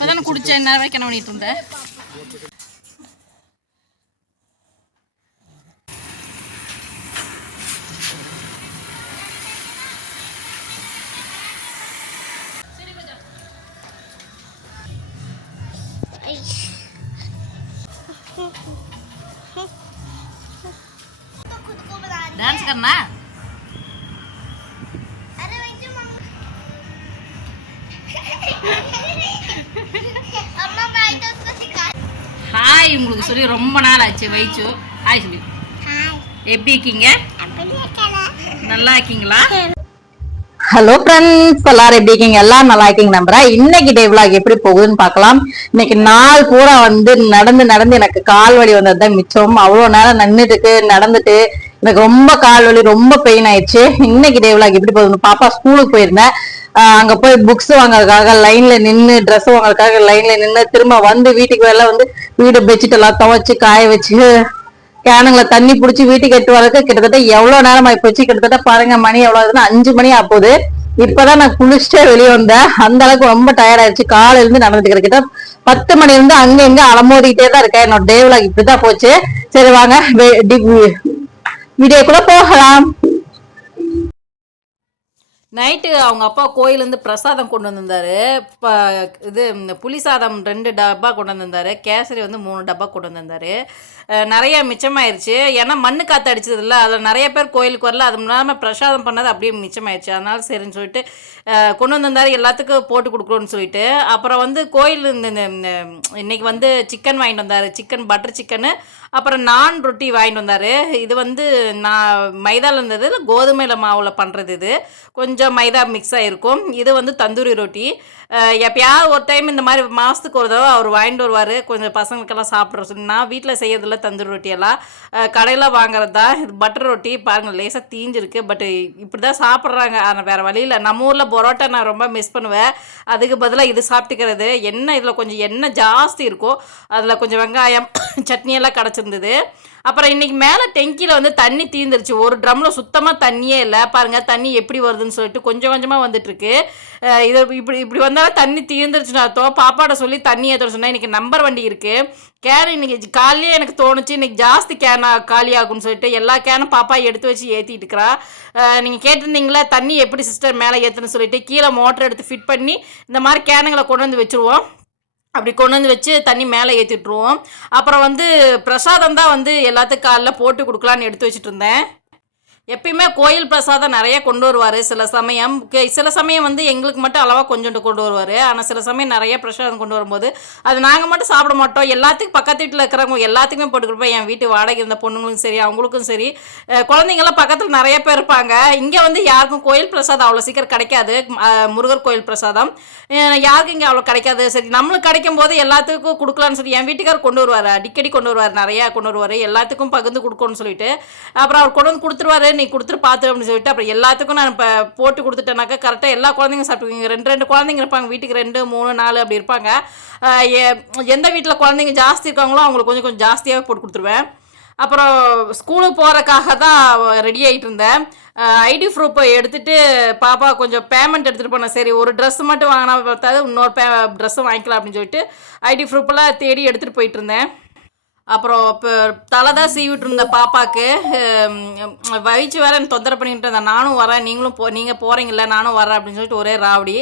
அதான் குடிச்ச என்ன வரைக்கும் என்ன பண்ணிட்டு இருந்தேன் டான்ஸ் கண்ணா ஹாய் உங்களுக்கு சொல்லி ரொம்ப நாள் ஆச்சு வைச்சு. ஹாய் சொல்லி. எப்படி இருக்கீங்க? நல்லா இருக்கீங்களா? ஹலோ ஃப்ரெண்ட்ஸ் எல்லாரும் எப்படி இருக்கீங்க? எல்லாம் நல்லா இருக்கீங்க நம்புறேன் இன்னைக்கு டே விளாக் எப்படி போகுதுன்னு பார்க்கலாம். இன்னைக்கு நாள் பூரா வந்து நடந்து நடந்து எனக்கு கால் வலி வந்தது தான் மிச்சம். அவ்வளோ நேரம் நின்றுட்டு நடந்துட்டு. எனக்கு ரொம்ப கால் வலி ரொம்ப பெயின் ஆயிடுச்சு. இன்னைக்கு டே விளாக் எப்படி போகுதுன்னு பாப்பா ஸ்கூலுக்கு போயிருந்தேன். அங்க போய் புக்ஸ் வாங்கறதுக்காக லைன்ல நின்று ட்ரெஸ் வாங்கறதுக்காக லைன்ல நின்று திரும்ப வந்து வீட்டுக்கு வேலை வந்து வீடு பெட்ஷீட் எல்லாம் துவைச்சு காய வச்சு கேனுங்களை தண்ணி புடிச்சு வீட்டுக்கு எட்டு வரதுக்கு கிட்டத்தட்ட எவ்வளவு நேரம் ஆகி போச்சு? கிட்டத்தட்ட பாருங்க மணி எவ்வளவு ஆகுதுன்னா அஞ்சு மணி ஆகுது இப்பதான் நான் குளிச்சுட்டே வெளியே வந்தேன். அந்த அளவுக்கு ரொம்ப டயர்ட் ஆயிடுச்சு. காலையில இருந்து நடந்துட்டு கிட்ட பத்து மணி இருந்து அங்க இங்க அலமோதிக்கிட்டே தான் இருக்கேன். என்னோட டே vlog இப்படிதான் போச்சு. சரி வாங்க வீடியோக்குள்ள போகலாம். நைட்டு அவங்க அப்பா கோயிலேருந்து பிரசாதம் கொண்டு வந்திருந்தாரு. இப்போ இது இந்த புளி சாதம் ரெண்டு டப்பா கொண்டு வந்திருந்தாரு. கேசரி வந்து மூணு டப்பா கொண்டு வந்திருந்தாரு. நிறையா நிறைய மிச்சமாயிருச்சு. ஏன்னா மண்ணு காற்று அடிச்சதில்ல. அதில் நிறைய பேர் கோயிலுக்கு வரல. அது இல்லாமல் பிரசாதம் பண்ணது அப்படியே மிச்சமாயிருச்சு. அதனால சரின்னு சொல்லிட்டு கொண்டு வந்திருந்தாரு. எல்லாத்துக்கும் போட்டு கொடுக்குறோன்னு சொல்லிட்டு. அப்புறம் வந்து கோயில் இந்த- இந்த இன்னைக்கு வந்து சிக்கன் வாங்கிட்டு வந்தார். சிக்கன் பட்டர் சிக்கனு. அப்புறம் நான் ரொட்டி வாங்கிட்டு வந்தார். இது வந்து நான் மைதாவில் இருந்தது கோதுமையில் மாவில் பண்ணுறது இது. கொஞ்சம் மைதா மிக்ஸ் ஆகிருக்கும் இது வந்து தந்தூரி ரொட்டி. எப்பயாவது ஒரு டைம் இந்த மாதிரி மாதத்துக்கு ஒரு தடவை அவர் வாங்கிட்டு வருவார். கொஞ்சம் பசங்களுக்கெல்லாம் சாப்பிட்ற சொல்லி நான் வீட்டில் செய்யறதில்ல தந்தூரி ரொட்டியெல்லாம் கடையில் வாங்குறது தான் இது பட்டர் ரொட்டி பாருங்கள் லேசாக தீஞ்சிருக்கு. பட் இப்படி தான் சாப்பிட்றாங்க. ஆனால் வேறு வழியில் நம்ம ஊரில் பரோட்டா நான் ரொம்ப மிஸ் பண்ணுவேன். அதுக்கு பதிலாக இது சாப்பிட்டுக்கிறது. என்ன இதில் கொஞ்சம் எண்ணெய் ஜாஸ்தி இருக்கும். அதில் கொஞ்சம் வெங்காயம் சட்னி எல்லாம் கிடச்சிருந்தது அப்புறம் இன்றைக்கி மேலே டெங்கியில் வந்து தண்ணி தீர்ந்துருச்சு ஒரு ட்ரம்மில் சுத்தமாக தண்ணியே இல்லை. பாருங்கள் தண்ணி எப்படி வருதுன்னு சொல்லிட்டு கொஞ்சம் கொஞ்சமாக வந்துட்டுருக்கு. இது இப்படி இப்படி வந்தாலும் தண்ணி தீர்ந்துருச்சுன்னு அர்த்தம். பாப்பாட்ட சொல்லி தண்ணி ஏற்ற சொன்னால் இன்றைக்கி நம்பர் வண்டி இருக்குது கேன் இன்னைக்கு காலையே எனக்கு தோணுச்சு. இன்றைக்கி ஜாஸ்தி கேனா காலியாகும்னு சொல்லிட்டு எல்லா கேனும் பாப்பா எடுத்து வச்சு ஏற்றிட்டு இருக்கிறா நீங்கள் கேட்டிருந்தீங்களா தண்ணி எப்படி சிஸ்டர் மேலே ஏற்றுன்னு சொல்லிட்டு கீழே மோட்டர் எடுத்து ஃபிட் பண்ணி இந்த மாதிரி கேனுங்களை கொண்டு வந்து வச்சுருவோம். அப்படி கொண்டு வந்து வச்சு தண்ணி மேலே ஏற்றிட்டுருவோம் அப்புறம் வந்து பிரசாதம் தான் வந்து எல்லாத்துக்கும் காலைல போட்டு கொடுக்கலான்னு எடுத்து வச்சுட்டு இருந்தேன். எப்பயுமே கோயில் பிரசாதம் நிறைய கொண்டு வருவார். சில சமயம் சில சமயம் வந்து எங்களுக்கு மட்டும் அளவாக கொஞ்சோண்டு கொண்டு வருவார். ஆனால் சில சமயம் நிறைய பிரசாதம் கொண்டு வரும்போது அது நாங்கள் மட்டும் சாப்பிட மாட்டோம். எல்லாத்துக்கும் பக்கத்து வீட்டில் இருக்கிறவங்க எல்லாத்துக்குமே போட்டு கொடுப்பேன் என் வீட்டு வாடகை இருந்த பொண்ணுங்களுக்கும் சரி அவங்களுக்கும் சரி. குழந்தைங்களாம் பக்கத்தில் நிறைய பேர் இருப்பாங்க. இங்கே வந்து யாருக்கும் கோயில் பிரசாதம் அவ்வளோ சீக்கிரம் கிடைக்காது. முருகர் கோயில் பிரசாதம். யாருக்கும் இங்கே அவ்வளோ கிடைக்காது. சரி நம்மளுக்கு கிடைக்கும் போது எல்லாத்துக்கும் கொடுக்கலான்னு சொல்லி என் வீட்டுக்கார் கொண்டு வருவார். அடிக்கடி கொண்டு வருவார். நிறையா கொண்டு வருவார். எல்லாத்துக்கும் பகிர்ந்து கொடுக்கணும்னு சொல்லிட்டு. அப்புறம் அவர் கொண்டு வந்து கொடுத்துருவாரு. நீ கொடுத்துட்டு பார்த்து அப்படின்னு சொல்லிட்டு அப்புறம் எல்லாத்துக்கும் நான் இப்போ போட்டு கொடுத்துட்டேனாக்கா கரெக்டாக எல்லா குழந்தைங்க சாப்பிட்டுக்குவீங்க. ரெண்டு ரெண்டு குழந்தைங்க இருப்பாங்க. வீட்டுக்கு ரெண்டு மூணு நாலு அப்படி இருப்பாங்க. எ- எந்த வீட்டில் குழந்தைங்க ஜாஸ்தி இருக்காங்களோ அவங்களுக்கு கொஞ்சம் கொஞ்சம் ஜாஸ்தியாகவே போட்டு கொடுத்துருவேன். அப்புறம் ஸ்கூலுக்கு போகிறக்காக தான் ரெடி ஆகிட்டு இருந்தேன். ஐடி ப்ரூஃபை எடுத்துகிட்டு பாப்பா கொஞ்சம் பேமெண்ட் எடுத்துகிட்டு போனேன். சரி ஒரு ட்ரெஸ் மட்டும் வாங்கினா பார்த்தாது இன்னொரு பே ட்ரெஸ்ஸும் வாங்கிக்கலாம் அப்படின்னு சொல்லிட்டு ஐடி ப்ரூஃபெல்லாம் தேடி எடுத்துகிட்டு போயிட்டு இருந்தேன். அப்புறம் இப்போ தலை தான் சீவிட்டு இருந்த பாப்பாக்கு வயிற்று வேற எனக்கு தொந்தரவு பண்ணிட்டு இருந்தேன் நானும் வரேன். நீங்களும் போ நீங்கள் போகிறீங்கள நானும் வரேன் அப்படின்னு சொல்லிட்டு ஒரே ராவடி.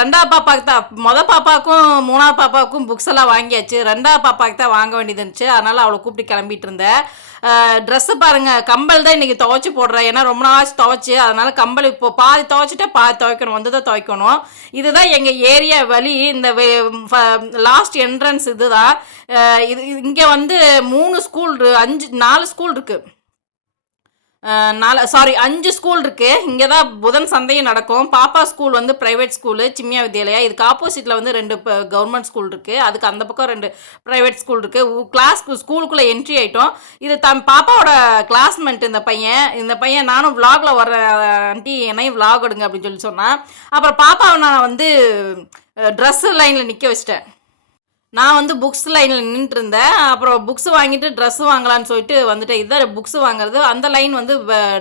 ரெண்டாவது பாப்பாக்கு தான். மொதல் பாப்பாவுக்கும் மூணாவது பாப்பாவுக்கும் புக்ஸ் எல்லாம் வாங்கியாச்சு. ரெண்டாவது பாப்பாவுக்கு தான் வாங்க வேண்டியது இருந்துச்சு. அதனால் அவளை கூப்பிட்டு கிளம்பிட்டு இருந்தேன். ட்ரெஸ்ஸு பாருங்கள் கம்பல் தான் இன்றைக்கி துவைச்சி போடுறேன். ஏன்னா ரொம்ப நாளாச்சு துவைச்சி. அதனால் கம்பல் இப்போ பாதி துவைச்சிட்டா பாதி துவைக்கணும். வந்து தான் துவைக்கணும். இதுதான் எங்கள் ஏரியா வழி. இந்த லாஸ்ட் என்ட்ரன்ஸ் இதுதான். இது இங்கே வந்து மூணு ஸ்கூல் அஞ்சு நாலு ஸ்கூல் இருக்குது நாலு சாரி அஞ்சு ஸ்கூல் இருக்குது இங்கே தான் புதன் சந்தையும் நடக்கும். பாப்பா ஸ்கூல் வந்து ப்ரைவேட் ஸ்கூலு சிம்மியா வித்யாலயா. இதுக்கு ஆப்போசிட்டில் வந்து ரெண்டு கவர்மெண்ட் ஸ்கூல் இருக்குது அதுக்கு அந்த பக்கம் ரெண்டு ப்ரைவேட் ஸ்கூல் இருக்குது கிளாஸ் ஸ்கூலுக்குள்ளே என்ட்ரி ஆகிட்டோம் இது தம் பாப்பாவோட கிளாஸ்மெண்ட் இந்த பையன். இந்த பையன் நானும் விலாகில் வர ஆண்டி என்னையும் விலாக் எடுங்க அப்படின்னு சொல்லி சொன்னான். அப்புறம் பாப்பாவை நான் வந்து ட்ரெஸ்ஸு லைனில் நிற்க வச்சிட்டேன். நான் வந்து புக்ஸ் லைனில் நின்றுட்டு இருந்தேன் அப்புறம் புக்ஸ் வாங்கிட்டு ட்ரெஸ் வாங்கலான்னு சொல்லிட்டு வந்துட்டேன். இதுதான் புக்ஸ் வாங்குறது அந்த லைன் வந்து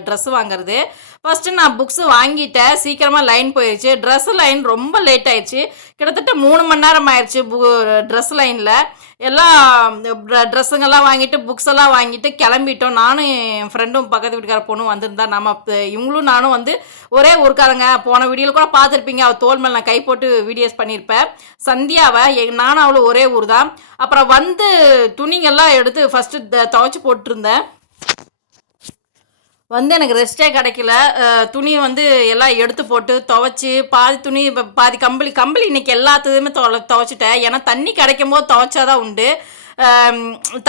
ட்ரெஸ் வாங்குறது. ஃபஸ்ட்டு நான் புக்ஸ் வாங்கிட்டேன். சீக்கிரமாக லைன் போயிடுச்சு ட்ரெஸ் லைன் ரொம்ப லேட் ஆயிடுச்சு. கிட்டத்தட்ட மூணு மணி நேரம் ஆயிடுச்சு பு ட்ரெஸ் லைனில் எல்லாம் ட்ரெஸ்ஸுங்கெல்லாம் வாங்கிட்டு புக்ஸ் எல்லாம் வாங்கிட்டு கிளம்பிட்டோம். நானும் என் ஃப்ரெண்டும் பக்கத்து வீட்டுக்கார பொண்ணும் வந்திருந்தா நம்ம இவங்களும் நானும் வந்து ஒரே ஊருக்காரங்க. போன வீடியோவில் கூட பார்த்துருப்பீங்க. அவள் தோல் மேல் நான் கை போட்டு வீடியோஸ் பண்ணியிருப்பேன். சந்தியாவை நானும் அவளும் ஒரே ஊர் தான் அப்புறம் வந்து துணிங்கெல்லாம் எடுத்து ஃபஸ்ட்டு துவைச்சி போட்டிருந்தேன். வந்து எனக்கு ரெஸ்ட்டே கிடைக்கல. துணி வந்து எல்லாம் எடுத்து போட்டு துவைச்சி பாதி துணி இப்போ பாதி கம்பளி கம்பளி இன்னைக்கு எல்லாத்துக்குமே துவ துவைச்சிட்டேன். ஏன்னா தண்ணி கிடைக்கும் போது துவைச்சாதான் உண்டு.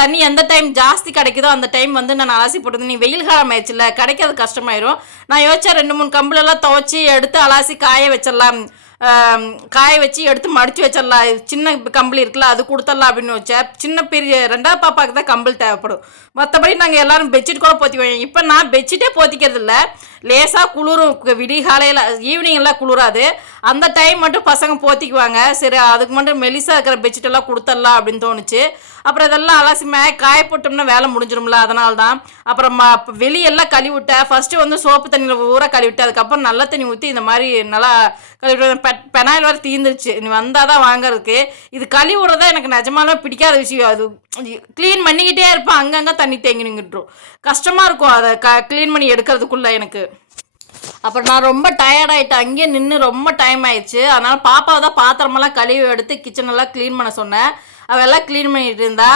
தண்ணி எந்த டைம் ஜாஸ்தி கிடைக்குதோ அந்த டைம் வந்து நான் அலசி போட்டது நீ வெயில் காலம் ஆயிடுச்சுல கிடைக்காது கஷ்டமாயிரும். நான் யோசிச்சா ரெண்டு மூணு கம்பளெல்லாம் துவைச்சி எடுத்து அலாசி காய வச்சிடலாம். காய வச்சு எடுத்து மடிச்சு வச்சிடலாம். சின்ன கம்பளி இருக்குல்ல அது கொடுத்துடலாம் அப்படின்னு வச்சேன் சின்ன பெரிய ரெண்டாவது பாப்பாவுக்கு தான் கம்பல் தேவைப்படும். மற்றபடி நாங்கள் எல்லாரும் பெட்ஷீட் கூட போத்திக்குவோம். இப்போ நான் பெட்ஷீட்டே போத்திக்கிறது இல்லை லேசாக குளிரும். விடிகாலையில் ஈவினிங் எல்லாம் குளிராது. அந்த டைம் மட்டும் பசங்க போத்திக்குவாங்க. சரி அதுக்கு மட்டும் மெலிசா இருக்கிற பெட்ஷீட்டெல்லாம் கொடுத்துடலாம் அப்படின்னு தோணுச்சு. அப்புறம் இதெல்லாம் அலசி மே காய போட்டோம்னா வேலை முடிஞ்சிரும்ல அதனால தான் அப்புறம் ம வெளியெல்லாம் கழுவி விட்டேன் ஃபஸ்ட்டு வந்து சோப்பு தண்ணியில் ஊற கழுவி விட்டேன் அதுக்கப்புறம் நல்ல தண்ணி ஊற்றி இந்த மாதிரி நல்லா கழுவி பெனாயில் வர தீந்துருச்சு. நீ வந்தால் தான் வாங்குறதுக்கு. இது கழுவி விடுறதா எனக்கு நிஜமாலாம் பிடிக்காத விஷயம். அது க்ளீன் பண்ணிக்கிட்டே இருப்பேன். அங்கங்கே தண்ணி தேங்கி நின்றுட்ரும் கஷ்டமாக இருக்கும் அதை க க்ளீன் பண்ணி எடுக்கிறதுக்குள்ளே எனக்கு. அப்புறம் நான் ரொம்ப டயர்டாயிட்டேன் அங்கேயே நின்று ரொம்ப டைம் ஆயிடுச்சு. அதனால பாப்பாவை தான் பாத்திரமெல்லாம் கழுவி எடுத்து கிச்சனெல்லாம் க்ளீன் பண்ண சொன்னேன். அவள் எல்லாம் க்ளீன் பண்ணிட்டு இருந்தா.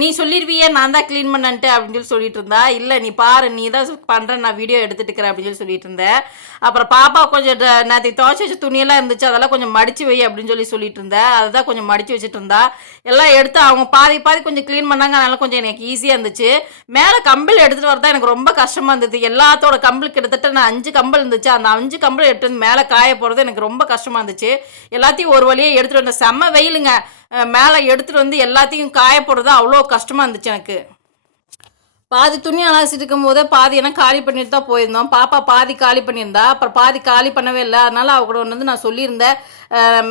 நீ சொல்லிடுவியே நான் தான் க்ளீன் பண்ணன்ட்டு அப்படின்னு சொல்லி சொல்லிட்டு இருந்தா. இல்லை நீ பாரு நீ தான் பண்ணுற நான் வீடியோ எடுத்துட்டு இருக்கிறேன் அப்படின்னு சொல்லி சொல்லிட்டு இருந்தேன். அப்புறம் பாப்பா கொஞ்சம் நேற்று துவைச்சி வச்ச துணியெல்லாம் இருந்துச்சு அதெல்லாம் கொஞ்சம் மடிச்சு வை அப்படின்னு சொல்லி சொல்லிட்டு இருந்தேன் அதுதான் கொஞ்சம் மடிச்சு வச்சுட்டு இருந்தா. எல்லாம் எடுத்து அவங்க பாதி பாதி கொஞ்சம் க்ளீன் பண்ணாங்க. அதனால கொஞ்சம் எனக்கு ஈஸியாக இருந்துச்சு. மேலே கம்பிள் எடுத்துகிட்டு வரதா எனக்கு ரொம்ப கஷ்டமாக இருந்தது. எல்லாத்தோட கம்பிள் கிட்டத்தட்ட நான் அஞ்சு கம்பல் இருந்துச்சு. அந்த அஞ்சு கம்பல் எடுத்து வந்து மேலே காய போகிறது எனக்கு ரொம்ப கஷ்டமாக இருந்துச்சு. எல்லாத்தையும் ஒரு வழியே எடுத்துகிட்டு வந்தேன் செம்ம வெயிலுங்க. மேலே எடுத்துகிட்டு வந்து எல்லாத்தையும் காய போடுறது அவ்வளோ கஷ்டமாக இருந்துச்சு எனக்கு. பாதி துணி அலாசிட்டு இருக்கும் போதே பாதி எல்லாம் காலி பண்ணிட்டு தான் போயிருந்தோம். பாப்பா பாதி காலி பண்ணியிருந்தா அப்புறம் பாதி காலி பண்ணவே இல்லை. அதனால அவ கூட வந்து நான் சொல்லியிருந்தேன்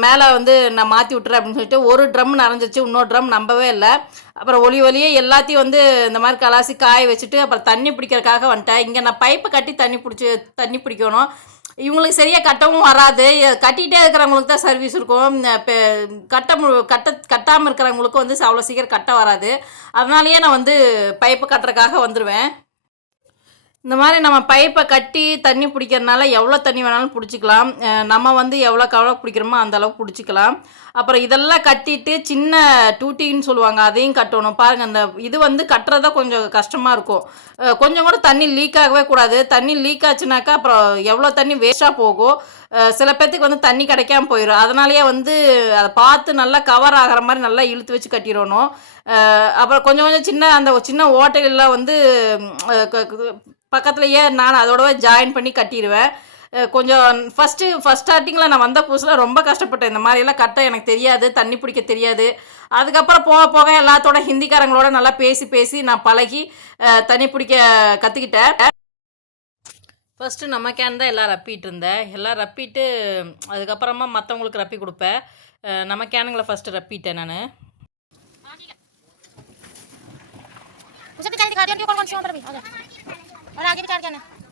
மேலே வந்து நான் மாற்றி விட்டுறேன் அப்படின்னு சொல்லிட்டு ஒரு ட்ரம் நிறைஞ்சிருச்சு இன்னொரு ட்ரம் நம்பவே இல்லை. அப்புறம் ஒளி ஒளியே எல்லாத்தையும் வந்து இந்த மாதிரி கலாசி காய வச்சுட்டு அப்புறம் தண்ணி பிடிக்கிறதுக்காக வந்துட்டேன். இங்கே நான் பைப்பை கட்டி தண்ணி பிடிச்சி தண்ணி பிடிக்கணும். இவங்களுக்கு சரியாக கட்டவும் வராது. கட்டிகிட்டே இருக்கிறவங்களுக்கு தான் சர்வீஸ் இருக்கும். இப்போ கட்ட மு கட்ட கட்டாமல் இருக்கிறவங்களுக்கும் வந்து அவ்வளோ சீக்கிரம் கட்ட வராது. அதனாலேயே நான் வந்து பைப்பு கட்டுறதுக்காக வந்துடுவேன் இந்த மாதிரி நம்ம பைப்பை கட்டி தண்ணி பிடிக்கிறதுனால எவ்வளோ தண்ணி வேணாலும் பிடிச்சிக்கலாம். நம்ம வந்து எவ்வளோ எவ்வளோ பிடிக்கிறோமோ அந்த அளவுக்கு பிடிச்சிக்கலாம். அப்புறம் இதெல்லாம் கட்டிட்டு சின்ன டூட்டின்னு சொல்லுவாங்க அதையும் கட்டணும். பாருங்கள் அந்த இது வந்து கட்டுறதா கொஞ்சம் கஷ்டமாக இருக்கும். கொஞ்சம் கூட தண்ணி லீக் ஆகவே கூடாது. தண்ணி லீக் ஆச்சுனாக்கா அப்புறம் எவ்வளோ தண்ணி வேஸ்ட்டாக போகும். சில பேர்த்துக்கு வந்து தண்ணி கிடைக்காம போயிடும் அதனாலேயே வந்து அதை பார்த்து நல்லா கவர் ஆகிற மாதிரி நல்லா இழுத்து வச்சு கட்டிடணும். அப்புறம் கொஞ்சம் கொஞ்சம் சின்ன அந்த சின்ன ஓட்டையெல்லாம் வந்து க- பக்கத்துலேயே நான் அதோடவே ஜாயின் பண்ணி கட்டிடுவேன் கொஞ்சம் ஃபஸ்ட்டு ஃபஸ்ட் ஸ்டார்டிங்கில் நான் வந்த புதுசில் ரொம்ப கஷ்டப்பட்டேன். இந்த மாதிரியெல்லாம் கட்ட எனக்கு தெரியாது தண்ணி பிடிக்க தெரியாது. அதுக்கப்புறம் போக போக எல்லாத்தோட ஹிந்திக்காரங்களோட நல்லா பேசி பேசி நான் பழகி தண்ணி பிடிக்க கற்றுக்கிட்டேன் ஃபஸ்ட்டு நம்ம கேன் தான் எல்லாம் ரப்பிட்டு இருந்தேன். எல்லாம் ரப்பிட்டு அதுக்கப்புறமா மற்றவங்களுக்கு ரப்பி கொடுப்பேன். நம்ம கேனுங்களை ஃபஸ்ட்டு ரப்பிட்டேன் நான். भी दिखा दिया कौन कौन सी पर भी और आगे भी चार क्या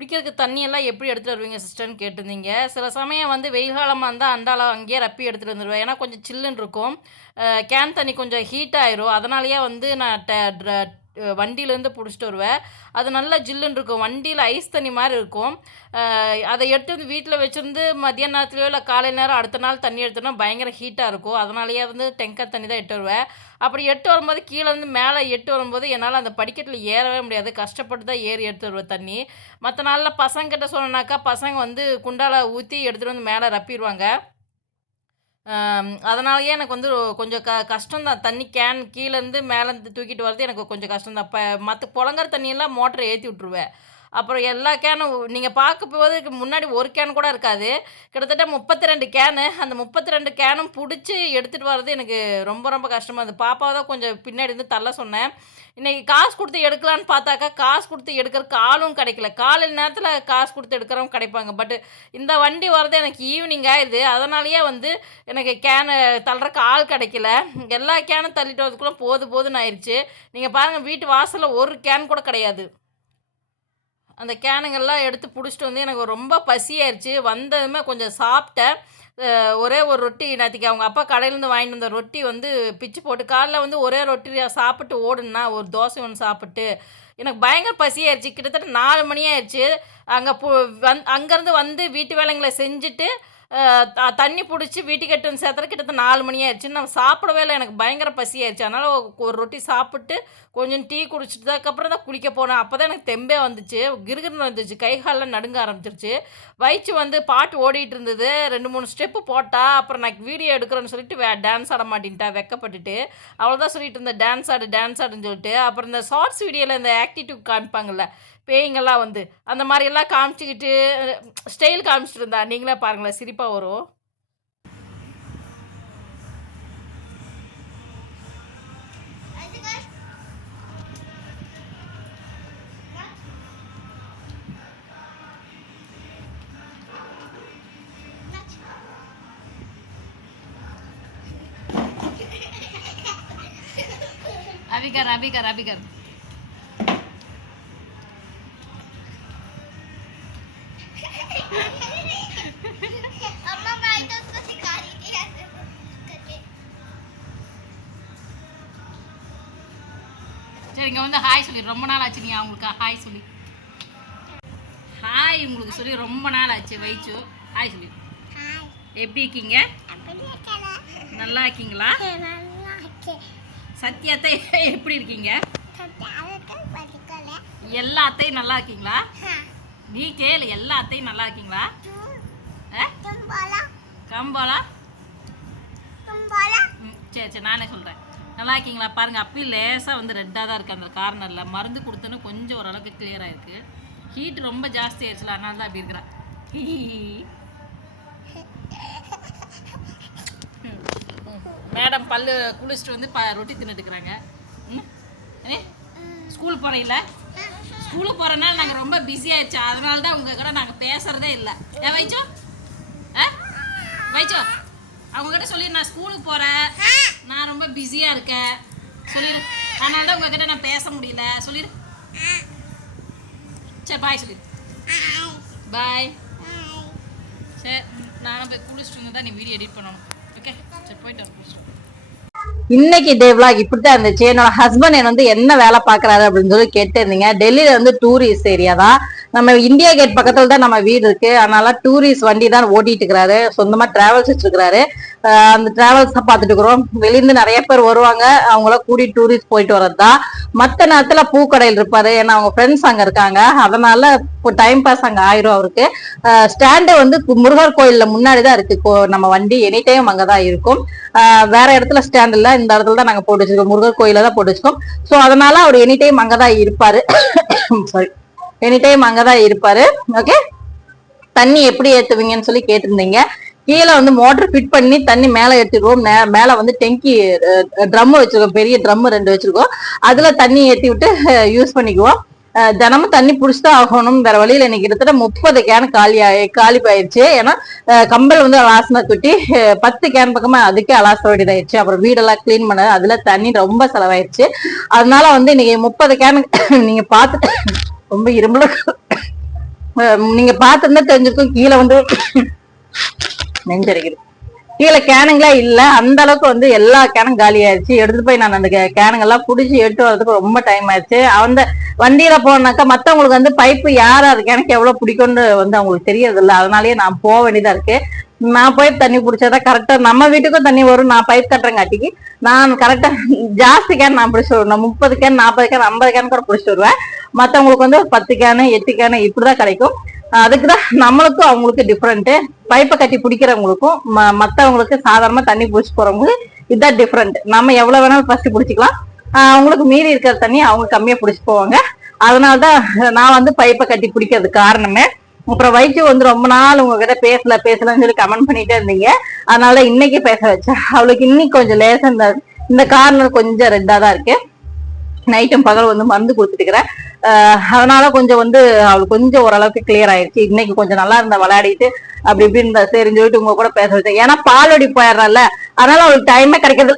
குடிக்கிறதுக்கு தண்ணியெல்லாம் எப்படி எடுத்துகிட்டு வருவீங்க சிஸ்டர்னு கேட்டிருந்தீங்க. சில சமயம் வந்து வெயில் காலமாக இருந்தால் அண்டால அங்கேயே ரப்பி எடுத்துகிட்டு வந்துடுவேன் ஏன்னா கொஞ்சம் சில்லுன்னு இருக்கும். கேன் தண்ணி கொஞ்சம் ஹீட் ஆயிரும். அதனாலேயே வந்து நான் ட ட்ர- வண்டியிலேருந்து பிடிச்சிட்டு வருவேன். அது நல்லா ஜில்லுன்னு இருக்கும். வண்டியில் ஐஸ் தண்ணி மாதிரி இருக்கும். அதை எடுத்து வந்து வீட்டில் வச்சுருந்து மதிய நேரத்துலையோ இல்லை காலை நேரம் அடுத்த நாள் தண்ணி எடுத்தோன்னா பயங்கர ஹீட்டாக இருக்கும். அதனாலேயே வந்து டெங்கர் தண்ணி தான் எட்டு வருவேன். அப்படி எட்டு வரும்போது கீழே இருந்து மேலே எட்டு வரும்போது என்னால் அந்த படிக்கட்டில் ஏறவே முடியாது. கஷ்டப்பட்டு தான் ஏறி எடுத்து வருவேன் தண்ணி. மற்ற நாளில் பசங்கிட்ட சொன்னாக்கா பசங்க வந்து குண்டால ஊற்றி எடுத்துகிட்டு வந்து மேலே ரப்பிடுவாங்க. அதனாலயே எனக்கு வந்து கொஞ்சம் க கஷ்டம்தான். தண்ணி கேன் கீழேருந்து மேலேருந்து தூக்கிட்டு வரது எனக்கு கொஞ்சம் கஷ்டம்தான். இப்போ மற்ற புழங்குற தண்ணியெல்லாம் மோட்டரை ஏற்றி விட்ருவேன் அப்புறம் எல்லா கேனும் நீங்கள் பார்க்க போவதுக்கு முன்னாடி ஒரு கேன் கூட இருக்காது. கிட்டத்தட்ட முப்பத்தி ரெண்டு கேனு அந்த முப்பத்தி ரெண்டு கேனும் பிடிச்சி எடுத்துகிட்டு வர்றது எனக்கு ரொம்ப ரொம்ப கஷ்டமாக இருந்தது. பாப்பாவை தான் கொஞ்சம் பின்னாடி இருந்து தள்ள சொன்னேன். இன்றைக்கி காசு கொடுத்து எடுக்கலான்னு பார்த்தாக்கா காசு கொடுத்து எடுக்கிறதுக்கு ஆளும் கிடைக்கல. காலையில் நேரத்தில் காசு கொடுத்து எடுக்கிறவங்க கிடைப்பாங்க. பட் இந்த வண்டி வர்றது எனக்கு ஈவினிங் ஆயிடுது. அதனாலேயே வந்து எனக்கு கேனு தள்ளுறக்கு ஆள் கிடைக்கல. எல்லா கேனும் தள்ளிட்டு வரதுக்குள்ளே போது போதுன்னு ஆயிடுச்சு நீங்கள் பாருங்கள் வீட்டு வாசலில் ஒரு கேன் கூட கிடையாது. அந்த கேனுங்கெல்லாம் எடுத்து பிடிச்சிட்டு வந்து எனக்கு ரொம்ப பசியாயிருச்சு. வந்ததுமே கொஞ்சம் சாப்பிட்டேன். ஒரே ஒரு ரொட்டி நேற்றுக்கு அவங்க அப்பா கடையிலேருந்து வாங்கிட்டு வந்த ரொட்டி வந்து பிச்சு போட்டு காலைல வந்து ஒரே ரொட்டி சாப்பிட்டு ஓடுனா ஒரு தோசை ஒன்று சாப்பிட்டு. எனக்கு பயங்கர பசியாயிருச்சு. கிட்டத்தட்ட நாலு மணி ஆயிடுச்சு அங்கே பு வந் அங்கேருந்து வந்து வீட்டு வேலைங்களை செஞ்சுட்டு தண்ணி பிடிச்சி வீட்டுக்கு சேர்த்துற கிட்டத்தட்ட நாலு மணி ஆயிடுச்சு. நான் சாப்பிடவே இல்லை. எனக்கு பயங்கர பசி ஆயிடுச்சு. அதனால் ஒரு ரொட்டி சாப்பிட்டு கொஞ்சம் டீ குடிச்சிட்டு அதுக்கப்புறம் தான் குளிக்க போனேன். அப்போ தான் எனக்கு தெம்பே வந்துச்சு. கிருகிருன்னு வந்துச்சு. கை கால்லாம் நடுங்க ஆரம்பிச்சிருச்சு. வயிற்று வந்து பாட்டு ஓடிட்டு இருந்தது. ரெண்டு மூணு ஸ்டெப்பு போட்டா அப்புறம் நான் வீடியோ எடுக்கிறேன்னு சொல்லிட்டு வே டான்ஸ் ஆட மாட்டேன்ட்டா வெக்கப்பட்டுட்டு. அவ்வளோதான் சொல்லிட்டு இருந்தேன். டான்ஸ் ஆடு டான்ஸ் ஆடுன்னு சொல்லிட்டு. அப்புறம் இந்த ஷார்ட்ஸ் வீடியோவில் இந்த ஆக்டிடிவ் காமிப்பாங்கல்ல பேய்ங்கெல்லாம் வந்து அந்த மாதிரி எல்லாம் காமிச்சிக்கிட்டு ஸ்டைல் காமிச்சிட்டு இருந்தா நீங்களே பாருங்களேன் சிரிப்பாக வரும் அபிகர் அபிகர் அபிகர் अम्मा சரிங்க வந்து ஹாய் சொல்லி. ரொம்ப நாள் ஆச்சு நீ அவங்களுக்கு? ஹாய் சொல்லி. ஹாய் உங்களுக்கு சொல்லி ரொம்ப நாள் ஆச்சு வைச்சு. ஹாய் சொல்லி. எப்படி இருக்கீங்க? நல்லா இருக்கீங்களா? சத்யாத்தை எப்படி இருக்கீங்க? எல்லாத்தையும் நல்லா இருக்கீங்களா? நீ கேளு எல்லாத்தையும் நல்லா இருக்கீங்களா? கம்பாலா? கம்போலா சரி சரி நானே சொல்கிறேன் நல்லா இருக்கீங்களா? பாருங்கள் அப்பயும் லேசாக வந்து ரெட்டாக தான் இருக்குது அந்த கார்னரில் மருந்து கொடுத்தோன்னு கொஞ்சம் ஓரளவுக்கு கிளியராக இருக்குது ஹீட் ரொம்ப ஜாஸ்தி ஆயிடுச்சுல அதனால தான் அப்படி இருக்கிறா மேடம் பல்லு குளிச்சுட்டு வந்து ப ரொட்டி தின்னுட்டு இருக்கிறாங்க. ம்? ஏ ஸ்கூல் போகிறீங்கள ஸ்கூலுக்கு போகிறனால நாங்கள் ரொம்ப பிஸி ஆயிடுச்சு. அதனால தான் உங்கள் கூட நாங்கள் பேசுகிறதே இல்லை. ஏன் வைச்சோ? ஆ? வைச்சோ? அவங்ககிட்ட சொல்லி நான் ஸ்கூலுக்கு போகிறேன் நான் ரொம்ப பிஸியாக இருக்கேன். சொல்லிடு அதனால தான் உங்ககிட்ட நான் பேச முடியல. சொல்லிடு சரி பாய் சொல்லிடு பாய் சரி நானும் போய் குளிச்சுட்டு இருந்தால் நீ வீடியோ எடிட் பண்ணணும். ஓகே சரி போயிட்டு வரேன் குளிச்சுட்டு இன்னைக்கு டே இப்படித்தான் இருந்துச்சு. என்னோட ஹஸ்பண்ட் என்ன வந்து என்ன வேலை பாக்குறாரு அப்படின்னு சொல்லி கேட்டிருந்தீங்க. டெல்லியில வந்து டூரிஸ்ட் ஏரியா தான். நம்ம இந்தியா கேட் பக்கத்துல தான் நம்ம வீடு இருக்கு. அதனால டூரிஸ்ட் வண்டி தான் ஓட்டிட்டு இருக்கிறாரு. சொந்தமா டிராவல்ஸ் வச்சிருக்கிறாரு. அந்த டிராவல்ஸ் தான் பார்த்துட்டு இருக்கிறோம். வெளியிருந்து நிறைய பேர் வருவாங்க. அவங்கள கூடி டூரிஸ்ட் போயிட்டு வர்றது தான் மற்ற நேரத்துல பூக்கடையில் இருப்பாரு. ஏன்னா அவங்க ஃப்ரெண்ட்ஸ் அங்க இருக்காங்க. அதனால இப்போ டைம் பாஸ் அங்க ஆயிரும் அவருக்கு. ஸ்டாண்டு வந்து முருகர் கோயில்ல முன்னாடி தான் இருக்கு. கோ- நம்ம வண்டி எனி டைம் அங்கதான் இருக்கும். வேற இடத்துல ஸ்டாண்ட் இல்ல. இந்த இடத்துல தான் நாங்க போட்டு வச்சிருக்கோம். முருகர் கோயில தான் போட்டு வச்சிருக்கோம். சோ அதனால அவர் எனி டைம் அங்கதான் இருப்பாரு. சாரி எனி டைம் அங்கதான் இருப்பாரு. ஓகே தண்ணி எப்படி ஏத்துவீங்கன்னு சொல்லி கேட்டிருந்தீங்க. கீழே வந்து மோட்டர் ஃபிட் பண்ணி தண்ணி மேலே ஏற்றிடுவோம் மேலே வந்து டெங்கி ட்ரம் வச்சிருக்கோம். பெரிய ட்ரம் ரெண்டு வச்சிருக்கோம். அதில் தண்ணி ஏற்றி விட்டு யூஸ் பண்ணிக்குவோம். தினமும் தண்ணி புடிச்சுதான் ஆகணும். வேற வழியில இன்னைக்கு கிட்டத்தட்ட முப்பது கேன் காலி ஆயி காலி போயிடுச்சு ஏன்னா கம்பல் வந்து அலாசனை தொட்டி பத்து கேன் பக்கமா அதுக்கே அலாச வேண்டியதாயிடுச்சு அப்புறம் வீடெல்லாம் கிளீன் பண்ண அதுல தண்ணி ரொம்ப செலவாயிடுச்சு. அதனால வந்து இன்னைக்கு முப்பது கேன் நீங்க பார்த்துட்டு ரொம்ப இரும்பல நீங்க பார்த்துருந்தா தெரிஞ்சிருக்கும். கீழே வந்து நெஞ்சரிக்குது. கீழே கேனுங்களே இல்ல அந்த அளவுக்கு வந்து எல்லா கேனும் காலி ஆயிடுச்சு எடுத்துட்டு போய் நான் அந்த கேனுங்க எல்லாம் புடிச்சு எடுத்து வரதுக்கு ரொம்ப டைம் ஆயிடுச்சு அந்த வண்டியில போனாக்கா மத்தவங்களுக்கு வந்து பைப்பு யார் அது கேனுக்கு எவ்வளவு பிடிக்கும்னு வந்து அவங்களுக்கு தெரியறது இல்ல அதனாலயே நான் போக வேண்டியதா இருக்கு. நான் போய் தண்ணி பிடிச்சாதான் கரெக்டா நம்ம வீட்டுக்கும் தண்ணி வரும். நான் பைப் கட்டுறங்காட்டிக்கு நான் கரெக்டா ஜாஸ்தி கேன் நான் பிடிச்சி வருவேன் முப்பது கேன் நாற்பது கேன் ஐம்பது கேன் கூட பிடிச்சிட்டு வருவேன். மத்தவங்களுக்கு வந்து ஒரு பத்து கேனு எட்டு கேனு இப்படிதான் கிடைக்கும். அதுக்குதான் நம்மளுக்கும் அவங்களுக்கு டிஃப்ரெண்ட் பைப்பை கட்டி பிடிக்கிறவங்களுக்கும் ம- மத்தவங்களுக்கு சாதாரணமா தண்ணி பிடிச்சி போறவங்களுக்கு இதுதான் டிஃப்ரெண்ட் நம்ம எவ்வளவு வேணாலும் ஃபர்ஸ்ட் பிடிச்சிக்கலாம். ஆஹ் அவங்களுக்கு மீறி இருக்கிற தண்ணி அவங்க கம்மியா பிடிச்சி போவாங்க. அதனாலதான் நான் வந்து பைப்பை கட்டி பிடிக்கிறது காரணமே அப்புறம் வைத்தியம் வந்து ரொம்ப நாள் உங்ககிட்ட பேசல பேசலன்னு சொல்லி கமெண்ட் பண்ணிட்டே இருந்தீங்க. அதனால இன்னைக்கு பேச வச்சேன். அவளுக்கு இன்னைக்கு கொஞ்சம் லேசா இந்த இந்த கார்னர் கொஞ்சம் ரெட்டா தான் இருக்கு நைட்டும் பகல் வந்து மருந்து கொடுத்துட்டு இருக்கிறேன் அதனால கொஞ்சம் வந்து அவளுக்கு கொஞ்சம் ஓரளவுக்கு கிளியர் ஆயிடுச்சு. இன்னைக்கு கொஞ்சம் நல்லா இருந்தா விளையாடிட்டு அப்படி இப்படி இருந்தா சரின்னு சொல்லிட்டு உங்க கூட பேச வச்சேன். ஏன்னா பால்வடி போயிடுறல அதனால அவளுக்கு டைமே கிடைக்கிறது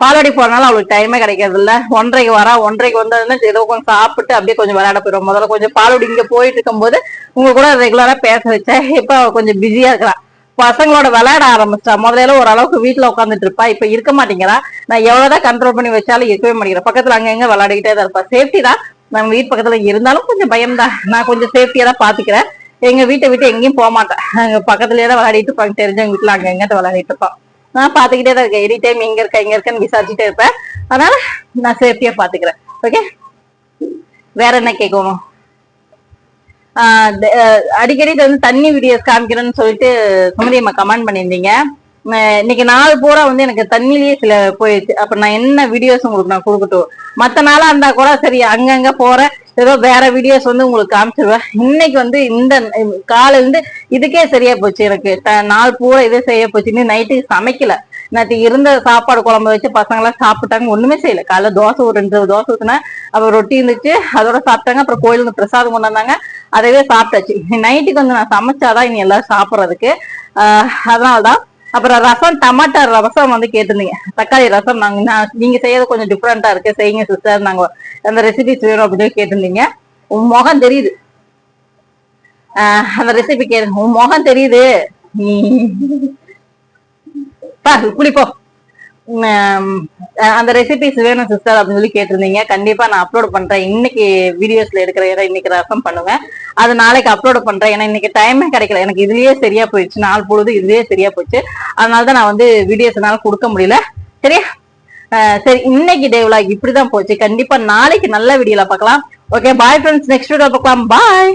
பாலடி போறனால அவளுக்கு டைமே கிடைக்கிறது இல்ல. ஒன்றரைக்கு வரா ஒன்றரைக்கு வந்ததுன்னா ஏதோ கொஞ்சம் சாப்பிட்டு அப்படியே கொஞ்சம் விளையாட போயிடும் முதல்ல கொஞ்சம் பாலடி இங்க போயிட்டு இருக்கும்போது உங்க கூட ரெகுலரா பேச வச்சேன். இப்ப அவள் கொஞ்சம் பிஸியா இருக்கிறா பசங்களோட விளையாட ஆரம்பிச்சிட்டா முதல்ல ஓரளவுக்கு வீட்டுல உட்காந்துட்டு இருப்பா. இப்ப இருக்க மாட்டேங்கிறா. நான் எவ்வளவுதான் கண்ட்ரோல் பண்ணி வச்சாலும் இருக்கவே மாட்டேங்கிறேன் பக்கத்துல அங்கங்க விளையாடிக்கிட்டே தான் இருப்பா. சேஃப்டி தான். நம்ம வீட்டு பக்கத்துல இருந்தாலும் கொஞ்சம் பயம் தான் நான் கொஞ்சம் சேஃப்டியா தான் பாத்துக்கிறேன். எங்க வீட்டை விட்டு எங்கேயும் போக மாட்டேன். அங்க பக்கத்துலயே தான் விளையாடிட்டு இருப்பாங்க. தெரிஞ்சவங்க வீட்டுல அங்க எங்கிட்ட விளையாடிட்டு இருப்பான் நான் பாத்துக்கிட்டே தான் இருக்கேன். எனி டைம் எங்க இருக்க எங்க இருக்கேன்னு விசாரிச்சுட்டே இருப்பேன். அதனால நான் சேஃப்டியா பாத்துக்கிறேன். ஓகே வேற என்ன கேட்கணும்? அடிக்கடி வந்து தண்ணி வீடியோஸ் காமிக்கிறேன்னு சொல்லிட்டு குமரி அம்மா கமெண்ட் பண்ணியிருந்தீங்க. இன்னைக்கு நாள் பூரா வந்து எனக்கு தண்ணிலேயே சில போயிடுச்சு. அப்ப நான் என்ன வீடியோஸ் உங்களுக்கு நான் கொடுக்கட்டும்? மத்த நாளா இருந்தா கூட சரி அங்கங்க போறேன். ஏதோ வேற வீடியோஸ் வந்து உங்களுக்கு காமிச்சிருவேன். இன்னைக்கு வந்து இந்த காலையிலேருந்து இதுக்கே சரியா போச்சு எனக்கு. த- நாள் பூரா இதே சரியா போச்சு. இன்னும் நைட்டுக்கு சமைக்கல. நேற்று இருந்த சாப்பாடு குழம்பு வச்சு பசங்களாம் சாப்பிட்டாங்க ஒண்ணுமே செய்யல. காலைல தோசை ஒரு ரெண்டு தோசை ஊத்துனேன் அப்புறம் ரொட்டி இருந்துச்சு. அதோட சாப்பிட்டாங்க. அப்புறம் கோயிலுக்கு பிரசாதம் கொண்டு வந்தாங்க. அதவே சாப்பிட்டாச்சு. நைட்டுக்கு வந்து நான் சமைச்சாதான் இனி எல்லாரும் சாப்பிட்றதுக்கு. ஆஹ் அதனாலதான் அப்புறம் ரசம் டமாட்டா ரசம் வந்து கேட்டிருந்தீங்க. தக்காளி ரசம் நாங்க நான் நீங்க செய்யறது கொஞ்சம் டிஃப்ரெண்டா இருக்கு. செய்யுங்க சிஸ்டர் நாங்க அந்த ரெசிபிஸ் வேணும் அப்படின்னு கேட்டிருந்தீங்க. உன் முகம் தெரியுது. ஆஹ் அந்த ரெசிபி கே உன் முகம் தெரியுது. நீ பா குளிப்போ. அந்த ரெசிபிஸ் வேணும் சிஸ்டர் அப்படின்னு சொல்லி கேட்டிருந்தீங்க. கண்டிப்பா நான் அப்லோட் பண்றேன். இன்னைக்கு வீடியோஸ்ல எடுக்கிற இடம் இன்னைக்கு ரசம் பண்ணுவேன். அது நாளைக்கு அப்லோட் பண்றேன். ஏன்னா இன்னைக்கு டைமே கிடைக்கல. எனக்கு இதுலயே சரியா போயிடுச்சு. நாள் பொழுது இதுலயே சரியா போச்சு அதனாலதான் நான் வந்து வீடியோஸ் என்னால கொடுக்க முடியல. சரியா? சரி. இன்னைக்கு டே விழா இப்படிதான் போச்சு. கண்டிப்பா நாளைக்கு நல்ல வீடியோல பார்க்கலாம். Okay bye friends next video பார்க்கலாம். பாய்